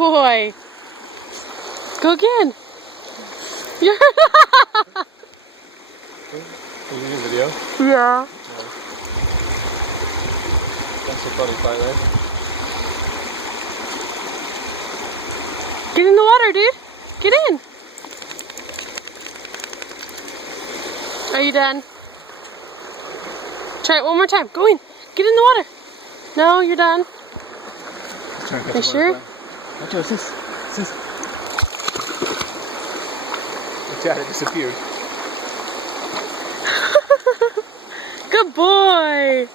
boy. Go again. You're Are you in the video? yeah. That's a funny fight there. Get in the water, dude. Get in. Are you done? Try it one more time. Go in. Get in the water. No, you're done. Are you sure? Watch out, sis. Watch out, it disappeared. Good boy.